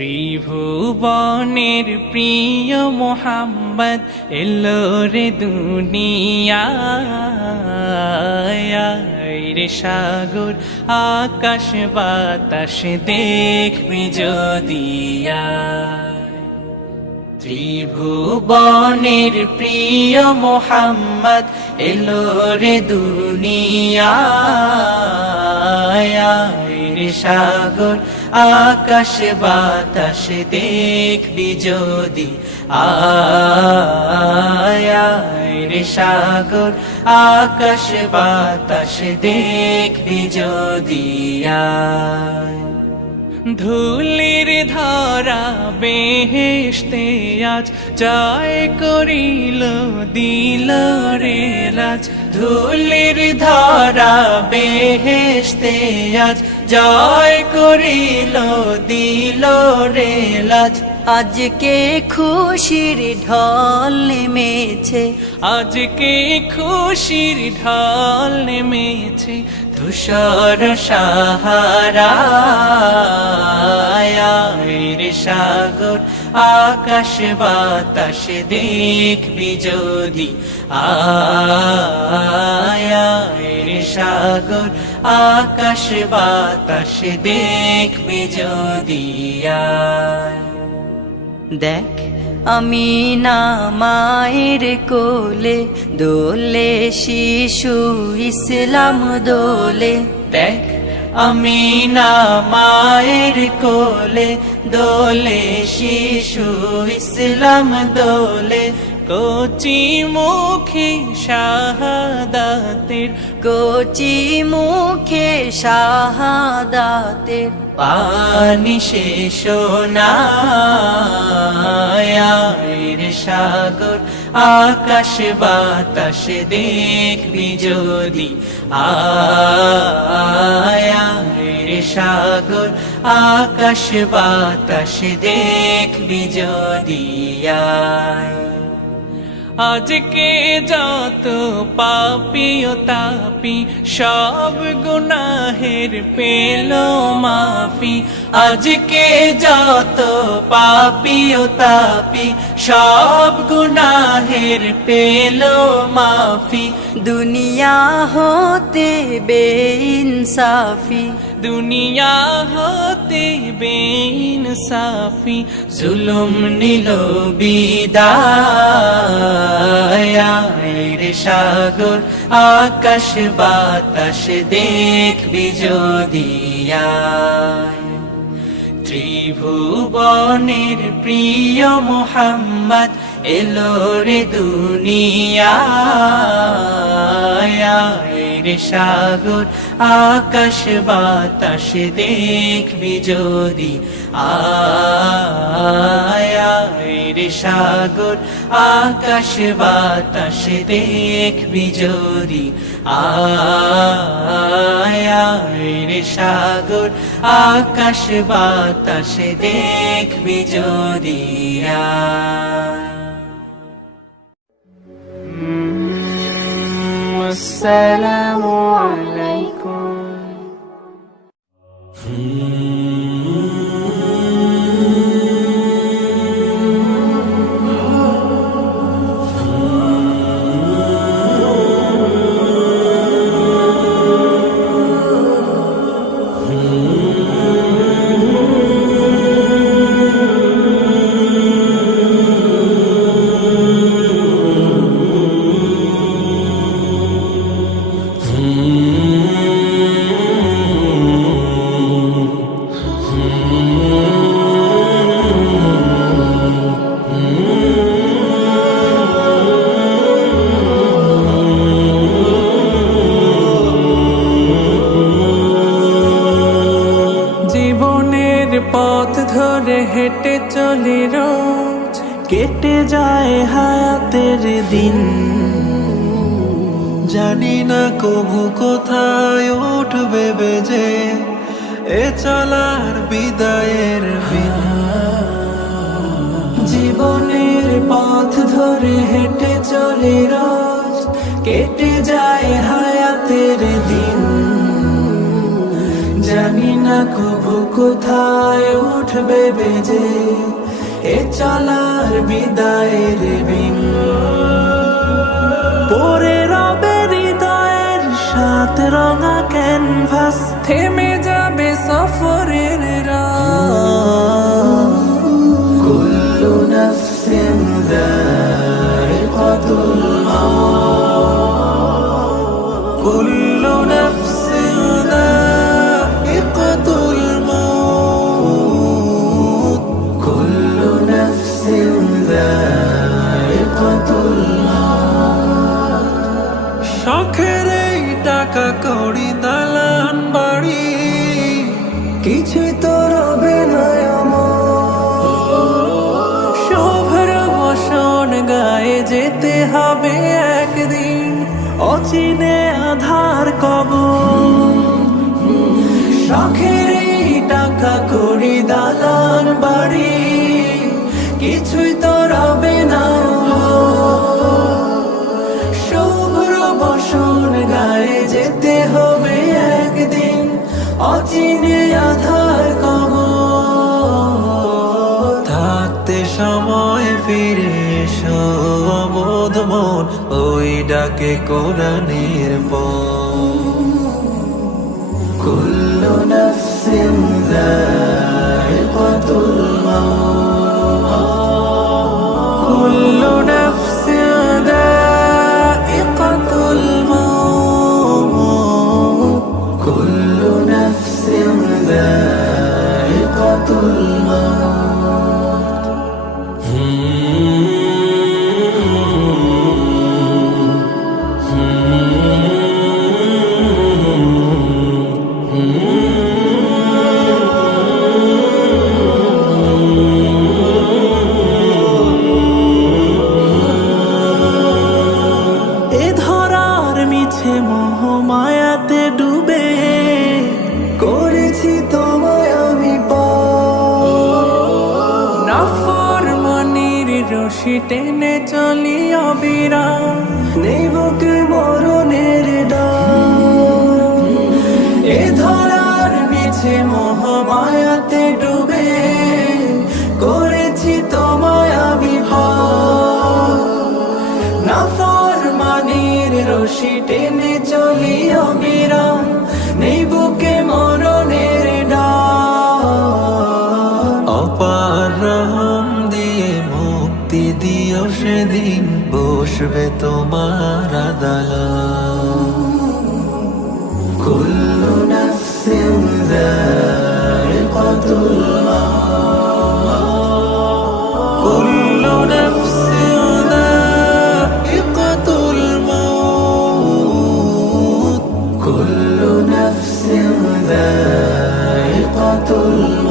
ত্রিভুবনের প্রিয় মোহাম্মদ এলো রে দুনিয়ায় রে সাগর আকাশ বাতাস দেখবি যদি ত্রিভুবনের প্রিয় মোহাম্মদ এলো রে দুনিয়ায় রে সাগর আকাশ বাতাস দেখবি যদি রে সাগর আকাশ বাতাস দেখবি যদি ধুলির ধরা বেহেশতে আজ জয় করিল দিল রে রাজ ধুলির ধরা বেহেশতে আজ জয় করিল দিল রে লাজ আজকে খুশির ঢল নেমেছে আজকে খুশির ঢল নেমেছে ধূসর সাহারা রে সাগর আকাশ বাতাস দেখবি যদি রে সাগর আকাশ বাতাস দেখবি যদি দেখ আমি না মায়ের কোলে দোলে শিশু ইসলাম দোলে দেখ আমি না মায়ের কোলে দোলে শিশু ইসলাম দোলে কচি মুখে শাহাদাতের কচি মুখে শাহাদাতের পানি শেষ না রে সাগর আকাশ বাতাস দেখবি যদি রে সাগর আকাশ বাতাস দেখবি যদি আজকে যত পাপী ও তাপি সব গুনাহের পেল মাফি আজকে যত পাপী ও তাপি সব গুনাহের পেল মাফি দুনিয়া হতে বেইনসাফি দুনিয়া হতে বেইনসাফি জুলুম নিল বিদায় রে সাগর আকাশ বাতাস দেখবি যদি ত্রিভুবনের প্রিয় মোহাম্মদ এলো রে দুনিয়ায় রে সাগর আকাশ বাতাস দেখবি যদি রে সাগর আকাশ বাতাস দেখবি যদি রে সাগর আকাশ বাতাস দেখবি যদি আসসালামু আলাইকুম পথ ধরে হেঁটে চলি রোজ কেটে যায় হায়াতের দিন জানি না কবু কোথায় উঠবে বেজে এ চলার বিদায়ের বিন জীবনের পথ ধরে হেঁটে চলি রোজ কেটে যায় হায়াতের দিন জানি না কবু কোথায় উঠবে বেজে, এ চলার বিদায়ের বিন পরে রবে হৃদয়ের সাত রঙা ক্যানভাস, থেমে যাবে সফরের রাত। কুল্লু নাফসিন যায়িকাতুল মাউত, কুল্লু নাফসিন যায়িকাতুল মাউত, কুল্লু নাফসিন যায়িকাতুল মাউত। শখের এই টাকা কড়ি দালান বাড়ি কিছুই তো রবে না আমার, শুভ্র বসন গায়ে যেতে হবে একদিন, অচিনে আধার কবর। শখের এই টাকা কড়ি দালান বাড়ি কিছুই তো রবে না, শুভ্র বসন গায়ে যেতে হবে একদিন, অচিনে আধার কবর। থাকতে সময় ফিরে এসো অবোধ মন, ওই ডাকে কোরআনের পথ। কুল্লু নাফসিন যায়িকাতুল মাউত, কুল্লু নাফসিন যায়িকাতুল মাউত, কুল্লু নাফসিন যায়িকাতুল মাউত। এ ধরার মিছে মোহ মায়াতে ডুবে করেছি তোমায় আমি নাফরমানির রশি টেনে চলি অবিরাম, নেই বুকে মরণের ডাক। এ ধরার মিছে মোহ মায়াতে ডুবে করেছি তোমায় আমি নাফরমানির রশি টেনে চলি অবিরাম, নেই বুকে মরণের ডাক। অপার রহম দিয়ে মুক্তি দিও সেদিন, বসবে তোমার আদালত। কুল্লু নাফসিন যায়িকাতুল মাউত, কুল্লু নাফসিন যায়িকাতুল মাউত, কুল্লু নাফসিন যায়িকাতুল মাউত।